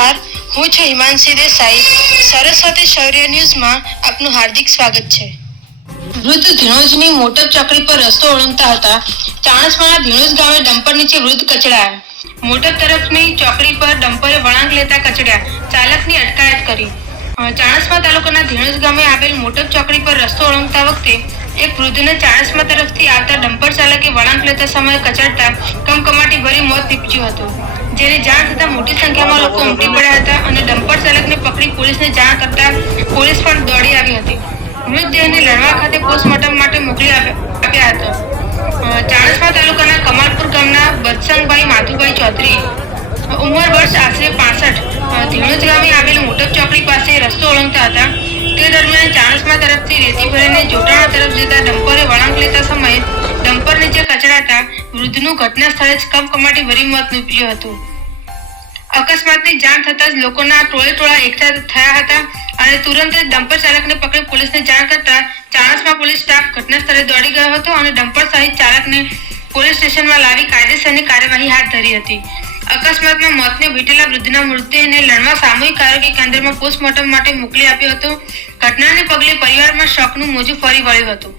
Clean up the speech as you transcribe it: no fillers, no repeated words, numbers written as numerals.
નમસ્કાર, હું છું હિમાંશી દેસાઈ. સરસ્વતી શૌર્ય ન્યૂઝમાં આપનું હાર્દિક સ્વાગત છે. વૃદ્ધ ધીણોજની મોટર ચોકડી પર રસ્તો ઓળંગતા હતા. ચાણસ્માના ધીણોજ ગામે ડમ્પર નીચે વૃદ્ધ કચડાયા. મોટર તરફની ચોકડી પર ડમ્પરે વળાંક લેતા કચડ્યા. ચાલકની અટકાયત કરી. ચાણસ્મા તાલુકાના ધીણોજ ગામે આવેલ મોટર ચોકડી પર રસ્તો ઓળંગતા વખતે એક વૃદ્ધને ચાણસ્મા તરફથી આવતા ડમ્પર ચાલકે વળાંક લેતા સમયે કચડતા કમકમાટી ભરી મોત નીપજ્યું હતું. જેની જાણ થતાં મોટી સંખ્યામાં લોકો ઉમટી પડ્યા હતા અને ડમ્પર ચાલકને પકડી પોલીસને જાણ કરતા પોલીસ પણ દોડી આવી હતી. મૃતદેહને લણવા ખાતે પોસ્ટમોર્ટમ માટે મોકલી આપ્યા હતા. ચાણસ્મા તાલુકાના કમાલપુર ગામના બદસંગભાઈ માધુભાઈ ચૌધરી, ઉંમર વર્ષ આશરે 65, ધીણોજ ગામે આવેલ મોટર ચોકડી પાસે રસ્તો ઓળંગતા હતા. તે દરમિયાન ચાણસ્મા તરફથી રેતી ભરીને જોટાણા તરફ જતા ડમ્પરે વળાંક લેતા સમયે ડમ્પર નીચે કચડાતા વૃદ્ધનું ઘટના સ્થળે જ કમકમાટી ભરી મોત નીપજ્યું હતું. અકસ્માતની જાણ થતાં જ લોકોના ટોળા એકઠા થયા હતા અને તુરંત જ ડમ્પર ચાલકને પકડી પોલીસને જાણ કરતા ચાણસ્મા પોલીસ સ્ટાફ ઘટના સ્થળે દોડી ગયો હતો અને ડમ્પર સહિત ચાલકને પોલીસ સ્ટેશનમાં લાવી કાયદેસરની કાર્યવાહી હાથ ધરી હતી. અકસ્માતમાં મોતને ભેટેલા વૃદ્ધના મૃતદેહને લણવા સામૂહિક આરોગ્ય કેન્દ્રમાં પોસ્ટમોર્ટમ માટે મોકલી આપ્યો હતો. ઘટનાને પગલે પરિવારમાં શોકનું મોજું ફરી વળ્યું હતું.